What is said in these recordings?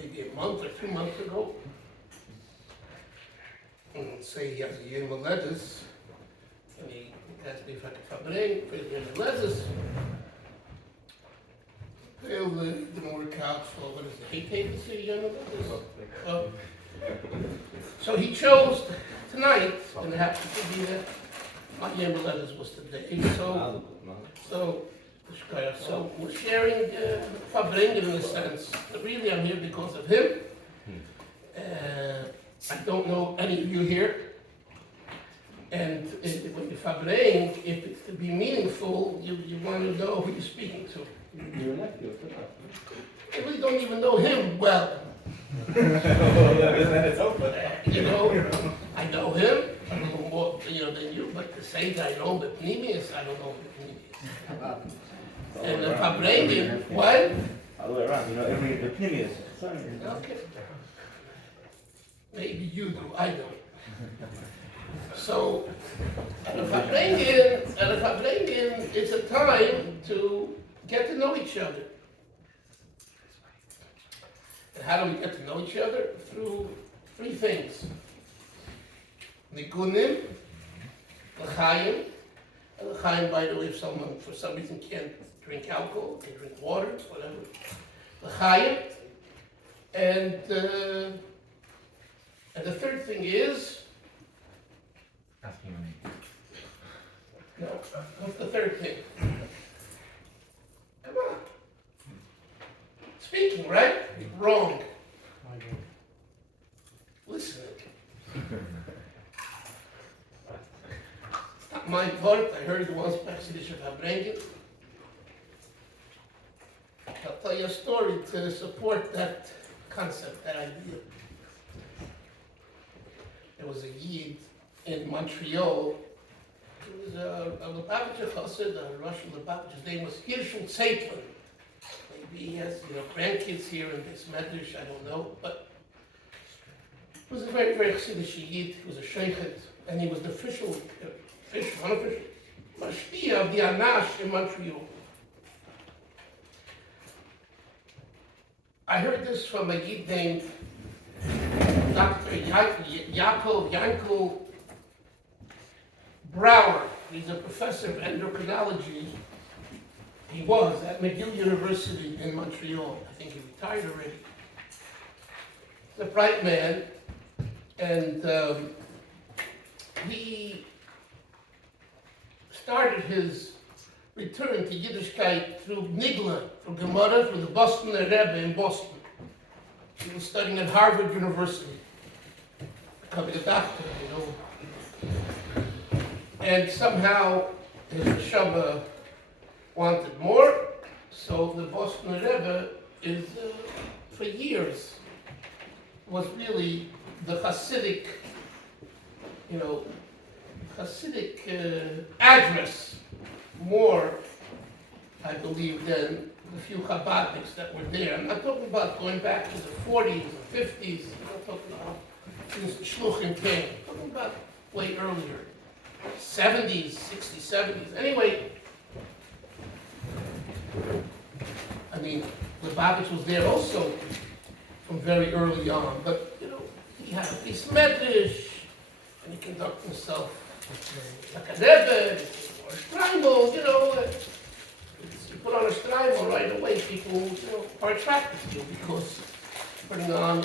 maybe a month or 2 months ago. And say he has a Yom Haledes, and he asked me if I could verbringen for the Yom Haledes. Well, it didn't work out for, what is it, Teves or Yom Haledes? So he chose tonight, and it happened to be that my Yom Haledes was today. So we're sharing verbringen in a sense. But really, I'm here because of him. I don't know any of you here. And when you verbringen, if it's to be meaningful, you want to know who you're speaking to. I really don't even know him well. You know, I know him a little more, than you, but to say that I know the Pneumius, I don't know the Pneumius. And if I blame him, what? All the way around, the Pneumius. Okay. Maybe you do, I don't. So, and if I blame him, it's a time to get to know each other. And how do we get to know each other? Through 3 things. Nigunim, l'chaim. And l'chaim, by the way, if someone for some reason can't drink alcohol, can drink water, whatever. L'chaim. And the third thing is, no, what's the third thing? Come on. Speaking, right? Wrong. Listen. It's not my part. I heard it once by Siddish Verbringen. I'll tell you a story to support that concept, that idea. There was a Yid in Montreal. He was a Lubavitcher Chassid, a Russian Lubavitcher. His name was Hirshel Tzeitlin. Maybe he has, grandkids here in this medrash, I don't know. But he was a very, very Chassidish Yid. He was a sheikhet, and he was the unofficial mashpia of the Anash in Montreal. I heard this from a Yid named Dr. Yankel Brawer. He's a professor of endocrinology. He was at McGill University in Montreal. I think he retired already. He's a bright man, and he started his return to Yiddishkeit through Nigla, through Gemara, through the Boston Rebbe in Boston. He was studying at Harvard University, becoming a doctor, And somehow his neshama wanted more, so the Boston Rebbe is, for years, was really the Hasidic, address more, I believe, than the few Chabadniks that were there. I'm not talking about going back to the 40s or 50s. I'm not talking about since the Shluchim came. I'm talking about way earlier, 70s, 60s, 70s. Anyway, I mean, Lubavitch was there also from very early on. But, he had a piece medrash, and he conducted himself like a Rebbe, or a Strangel, you put on a Strangel right away, people, are attracted to you because putting on,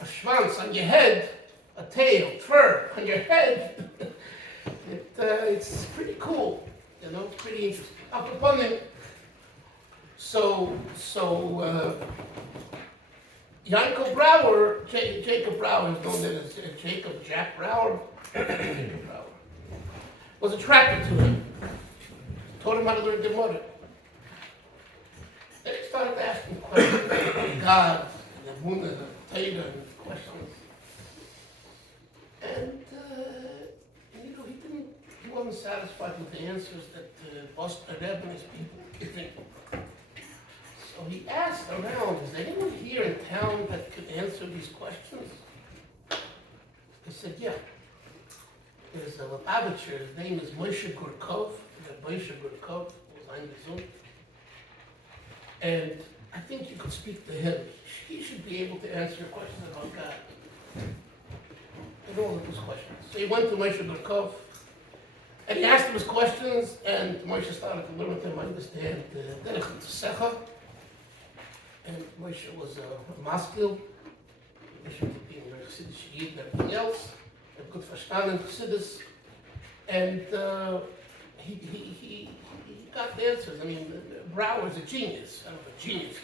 a schwanz on your head, a tail, fur on your head, it's pretty cool, pretty interesting. Up upon it. So, Yankel Brawer, Jacob Brawer is known as Jack Brawer, Jacob Brawer, was attracted to him, taught him how to learn Gemara. Then he started asking questions about God, and the Munah, the Torah, and questions. And, he wasn't satisfied with the answers that Boston Rebbe and his people giving. So he asked around, is there anyone here in town that could answer these questions? He said, yeah. There's a Lubavitcher, his name is Moshe Gurkov. Moshe Gurkov was on the Zoom. And I think you could speak to him. He should be able to answer questions about God. And all of his questions. So he went to Moshe Berkov, and he asked him his questions, and Moshe started to learn with him, understand Derech Tzecha. And Moshe was a maskil. Moshe was being a Chassidish Yid and everything else. A good verstanden Chassidus. And he got the answers. I mean, Brawer is a genius. I don't know, a genius.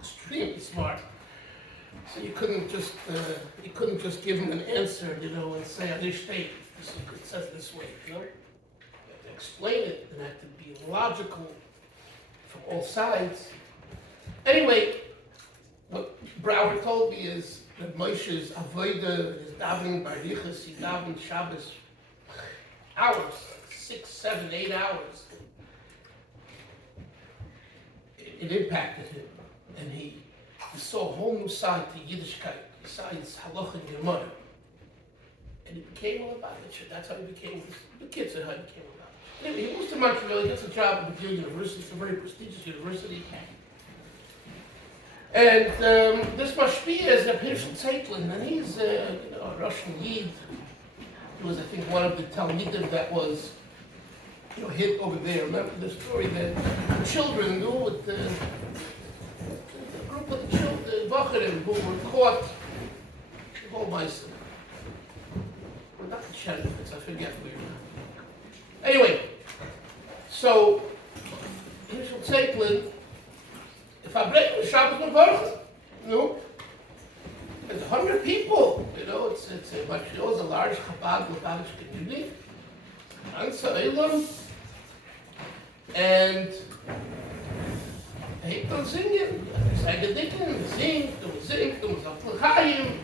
He's extremely smart. So you couldn't just give him an answer, and say, "I state it says this way." You have to explain it, and have to be logical from all sides. Anyway, what Brawer told me is that Moshe's avodah, his davening barichas, he davened Shabbos hours, 6, 7, 8 hours. It impacted him, and he saw a whole new side to Yiddishkeit, besides Halach and Gemara. And he became all about it. That's how he became, the kids are how he became about it. Anyway, he moves to Montreal, he gets a job at McGill University. It's a very prestigious university. And this Mashpia is a Hirshel Tzeitlin, and he's a Russian Yid. He was, I think, one of the Talmidim that was hit over there. Remember the story that the children knew with the group of the children, Vacherim, who were caught, the whole mice. Well, not the Shadowfits, I forget where. Anyway, so Hirshel Tzeitlin, if I break the Shabbos Mevarch, there's 100 people, it's a Montreal's a large Chabad Lubavitch community. And and they don't sing it. They sang a dicken, they sing, there was a L'chaim.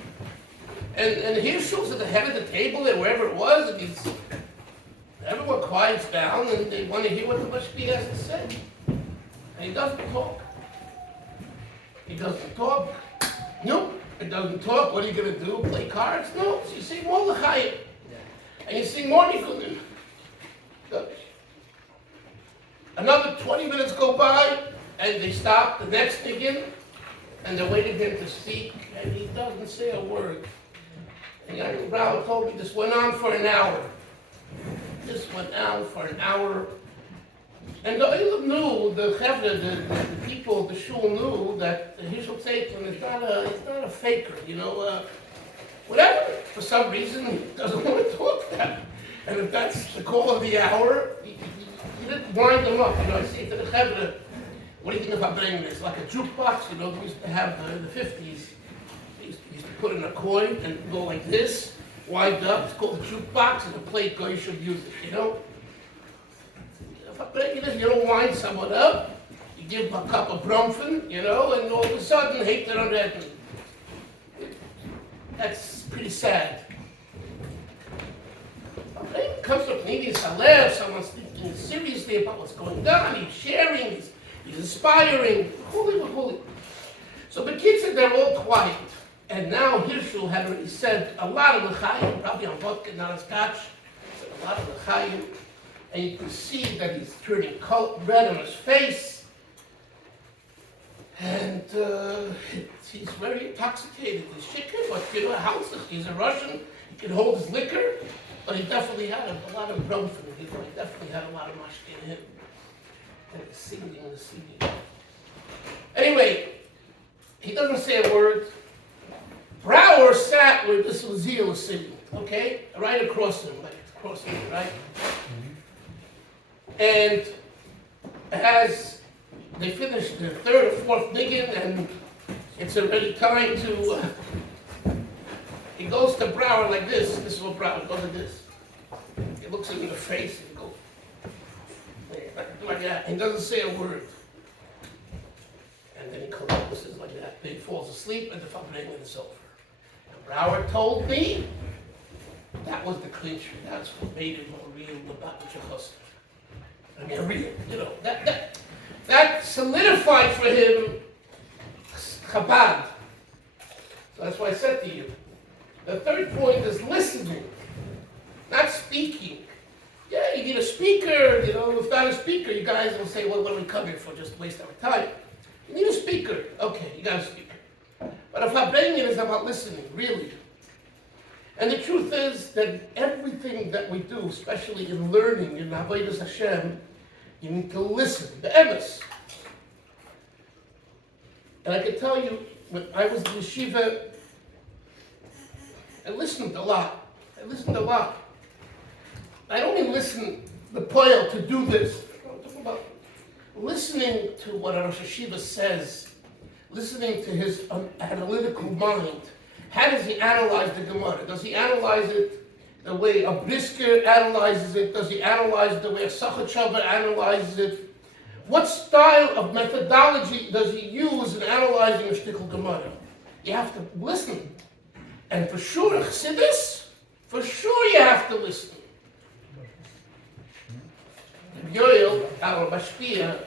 And Hirshel's at the head of the table there, wherever it was, and everyone quiets down and they want to hear what the Mashpia has to say. And he doesn't talk. He doesn't talk. Nope. It doesn't talk. What are you going to do? Play cards? No. So you sing more L'chaim. And you sing more Nikudim. Another 20 minutes go by, and they stop the next Niggin, and they're waiting for him to speak, and he doesn't say a word. And Yankel Brawer told me this went on for an hour. This went on for an hour. And the Olam knew, the Chevra, the people, the shul knew that Hirshel Tzeitlin is not a faker, whatever. For some reason, he doesn't want to talk that. And if that's the call of the hour, you didn't wind them up. I say to the Chevra, what do you think if I bring this? Like a jukebox, we used to have in the 50s. They used to put in a coin and go like this, wind up. It's called a jukebox, and the plate goyisha music, If I bring this, you don't wind someone up. You give them a cup of Bromfen, and all of a sudden, hate their own head. That's pretty sad. It comes up needing Saleh, someone's thinking seriously about what's going on, he's sharing, he's inspiring, holy. So the kids said they're all quiet. And now Hirshel had already said a lot of L'chaim, probably on vodka, not on scotch, said a lot of L'chaim. And you can see that he's turning red on his face. And he's very intoxicated. He's chicken, but he's a Russian, he can hold his liquor. But he definitely had a lot of Bromfen. He definitely had a lot of mashke in him. And the singing. Anyway, he doesn't say a word. Brawer sat where this Lazia was sitting, okay? Right across him, right? And as they finished the third or fourth niggin, and it's already time to... he goes to Brawer like this. This is what Brawer goes like this. He looks him in the face and goes like that. He doesn't say a word. And then he collapses like that. Then he falls asleep, and the Fabrengen is over. And Brawer told me that was the clincher. That's what made him a real Lubavitcher Chassid. I mean, a real, that solidified for him Chabad. So that's why I said to you, the third point is listening, not speaking. Yeah, you need a speaker, if not a speaker, you guys will say, well, what are we coming for? Just waste our time. You need a speaker. Okay, you got a speaker. But a Fabrengen is about listening, really. And the truth is that everything that we do, especially in learning, in Avodas Hashem, you need to listen, the emes. And I can tell you, when I was in yeshiva, I listened a lot. I don't even listen the poel to do this. I'm talking about listening to what a Rosh Yeshiva says, listening to his analytical mind. How does he analyze the Gemara? Does he analyze it the way a Brisker analyzes it? Does he analyze it the way a Sachachaber analyzes it? What style of methodology does he use in analyzing a shtickle Gemara? You have to listen. And for sure, Chassidus, for sure you have to listen. Yoel, our Mashpia,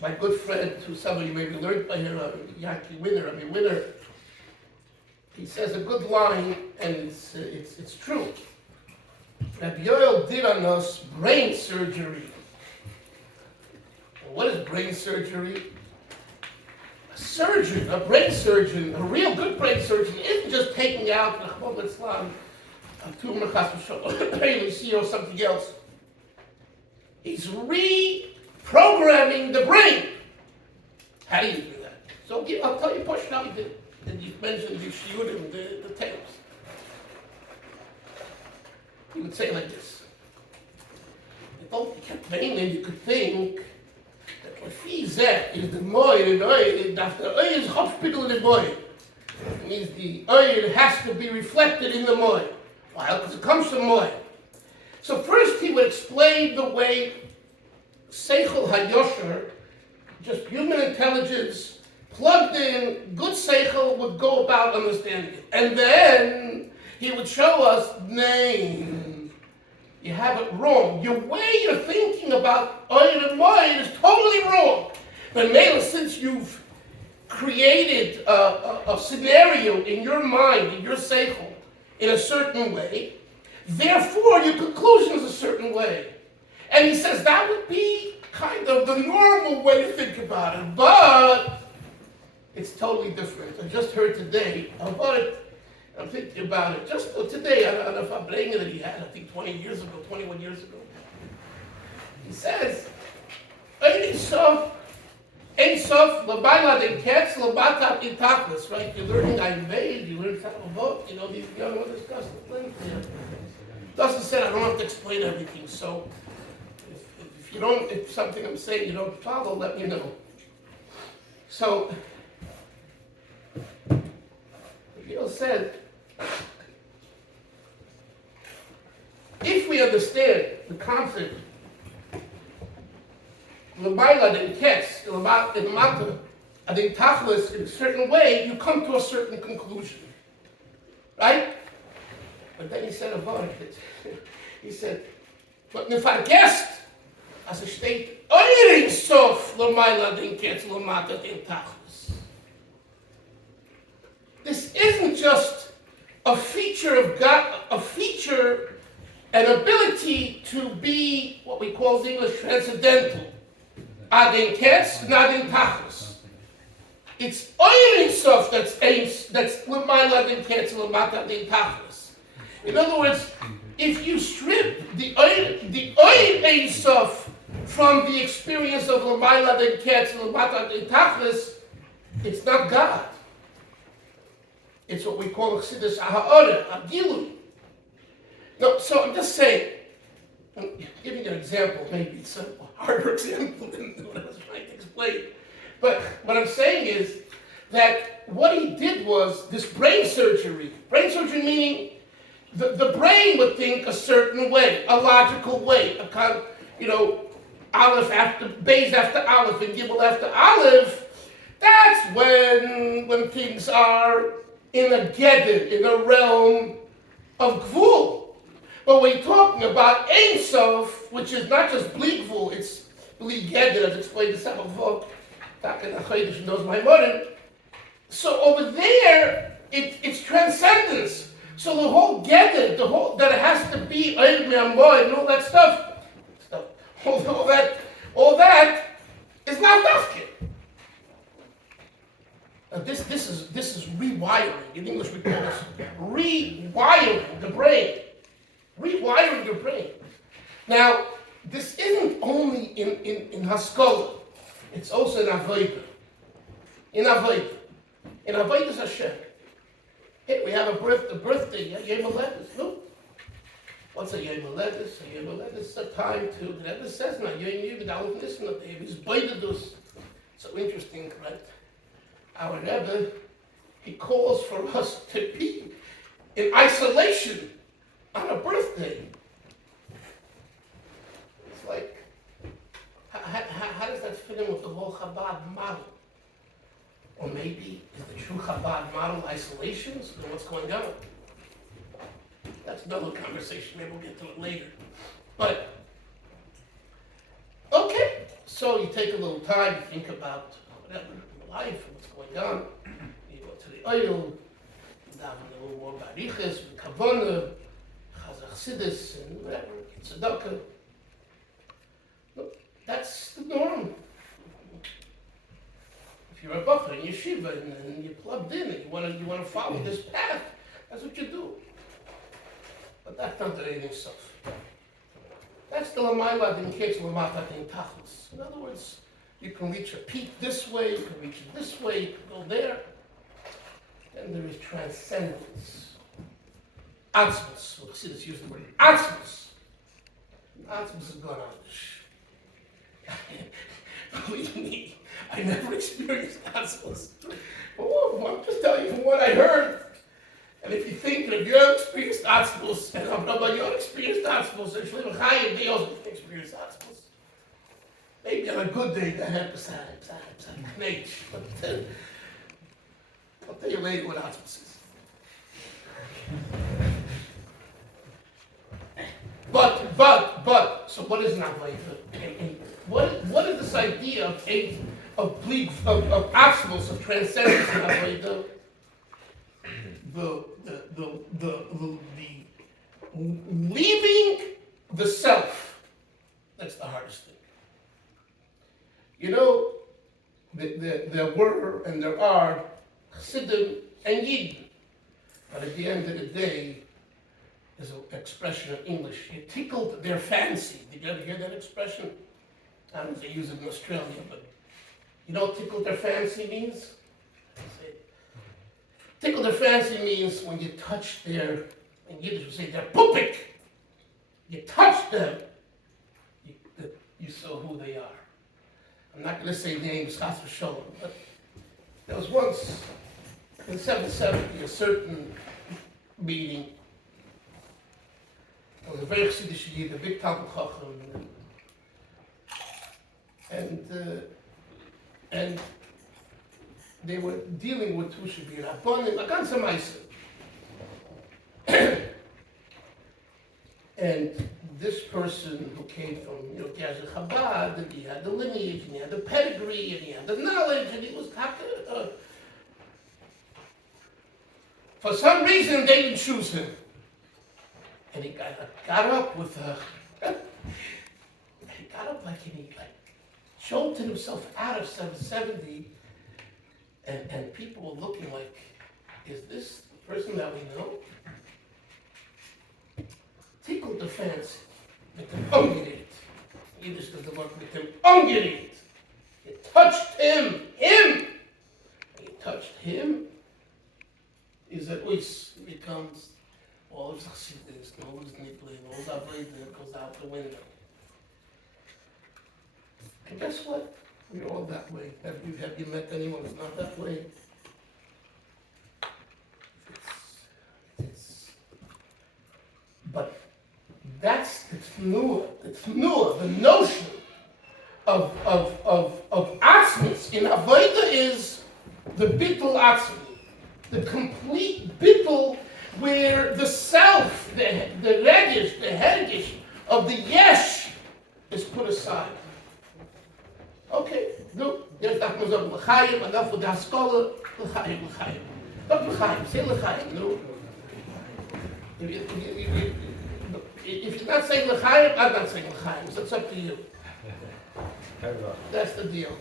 my good friend, who some of you maybe learned by here, Yankel Winner, he says a good line, and it's true. Rabbi Yoel did on us brain surgery. What is brain surgery? A brain surgeon, a real good brain surgeon, isn't just taking out a tumor or something else. He's reprogramming the brain. How do you do that? So I'll tell you Posh how he did it. And you mentioned the shiurim, the Teves. He would say like this. You kept mainly, you could think that Lefi Zeh is the moed, and oed, after oed is hopspital in the moed. It means the oed has to be reflected in the moed. Why? Because it comes from moed. So first he would explain the way Seichel HaYosher, just human intelligence, plugged in, good Seichel would go about understanding it. And then he would show us, nay, you have it wrong. Your way you're thinking about Oyd and Moed is totally wrong. But Mela, since you've created a scenario in your mind, in your Seichel, in a certain way, therefore your conclusion is a certain way. And he says that would be kind of the normal way to think about it, but it's totally different. I just heard today about it. I'm thinking about it just today on a Fabrengen that he had, I think 21 years ago. He says, Ein Sof, Labayla Den Ketz, Labatat In Tachlis, right? You're learning Ayurveda, you learn Talmud, these young ones discuss the thing. Dustin said I don't have to explain everything, so if something I'm saying you don't follow, let me know. So, Hirshel said, if we understand the concept, L'mayla den ketz, l'mata, adin tachlis, in a certain way, you come to a certain conclusion, right? But then he said about it. He said, but if I guessed, as a state, Ein Sof, l'mayla den ketz, l'mata, den tachlis. This isn't just a feature of God, a feature, an ability to be what we call in English transcendental. Adin ketz, nadin tachlis. It's Ein Sof that's l'mayla den ketz, l'mata den tachlis. In other words, if you strip the Ein Sof from the experience of l'mayla den ketz, l'mata den tachlis, it's not God. It's what we call Chassidus Ha'orah, Agilui. No, so I'm just saying, I'm giving an example, maybe it's a harder example than what I was trying to explain. But what I'm saying is that what he did was this brain surgery. Brain surgery meaning the brain would think a certain way, a logical way, a kind of, Aleph after, Beis after Aleph, and Gimel after Aleph. That's when things are in a gedder, in a realm of gvul. But we're talking about Ein Sof, which is not just bli gvul, it's bli gedder, as explained in Sabbath, back in the Chodesh knows my mother. So over there, it's transcendence. So the whole gedder, that it has to be Ein Me'amoy and all that stuff, all that It's not dafke. This is rewiring. In English we call this rewiring the brain. Rewiring your brain. Now, this isn't only in Haskalah. It's also in Avodah. In Avodah is Hashem. Hey, we have a birthday, yeah, Yom Haledes. No. What's a Yom Haledes? A Yom Haledes is a time to, the Rebbe says now, Yom Haledes, listen to him, he's baited us. So interesting, right? Our Rebbe, he calls for us to be in isolation on a birthday. It's like, how does that fit in with the whole Chabad model? Or maybe is the true Chabad model isolation? So then what's going on? That's another conversation. Maybe we'll get to it later. But, okay. So you take a little time, you think about whatever in your life, what's going on. You go to the oil, you daven a little more bariches, kavana, chazach and whatever, tzedakah. That's the norm. If you're a bacher in yeshiva and you're plugged in and you want to follow this path, that's what you do. But that's not the Eidim Sof. That's the Lamayla in case Lamata in Tachlis. In other words, you can reach a peak this way, you can reach it this way, you can go there. Then there is transcendence. Atzmos. We'll see this use the word Atzmos. Atzmos is gone on. Believe me, I never experienced Atzmos. Oh, I'm just telling you from what I heard. And if you think that if you haven't experienced Atzmos, and I'm talking about your experienced Atzmos, and Shlim Chayim, they also experience Atzmos. Maybe on a good day, they have beside knech. But I'll tell you later what Atzmos is. But, so what is an Avodah? What is this idea of Atzmos, of transcendence in Avodah? The leaving the self, that's the hardest thing. You know, there were and there are Chassidim and Yidden, but at the end of the day, there's an expression in English, you tickled their fancy. Did you ever hear that expression? I don't know if they use it in Australia, but you know what tickled their fancy means? Tickle their fancy means when you touch their, in Yiddish we say their pupik. You touch them, you saw who they are. I'm not going to say names, chas v'sholom, but there was once, in 770, a certain meeting. There was a very Chassidish Yid, a big Talmud Chacham, and they were dealing with who should be Rabbanim, a ganze Meise. And this person who came from, Gazet Chabad, and he had the lineage, and he had the pedigree, and he had the knowledge, and he was for some reason, they didn't choose him. And he got up with he got up and he jolted himself out of 770. And people were looking like, is this the person that we know? Tickled the fancy, mit dem Ungerät. Yiddish does the word mit dem Ungerät. You touched him. And you touched him, is that Uis becomes all his Chassidus, all his Nibbling, all his Avodah goes out the window. And guess what? We're all that way. Have you met anyone who's not that way? But that's the tnuah, the notion of atzmos in Avodah is the bittul atzmi, the complete bittul where the self, the regish, the hergish of the yesh is put aside. Okay, no, there's that was of l'chaim, enough with the haskalah, l'chaim. Not l'chaim, say l'chaim, no. If you're not saying l'chaim, I'm not saying l'chaim, so it's up to you. That's the deal.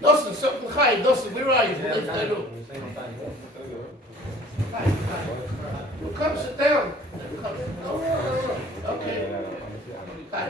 Nosson, something high, Nosson, where are you? Hi. Well, come sit down. Come. No. Okay. Hi.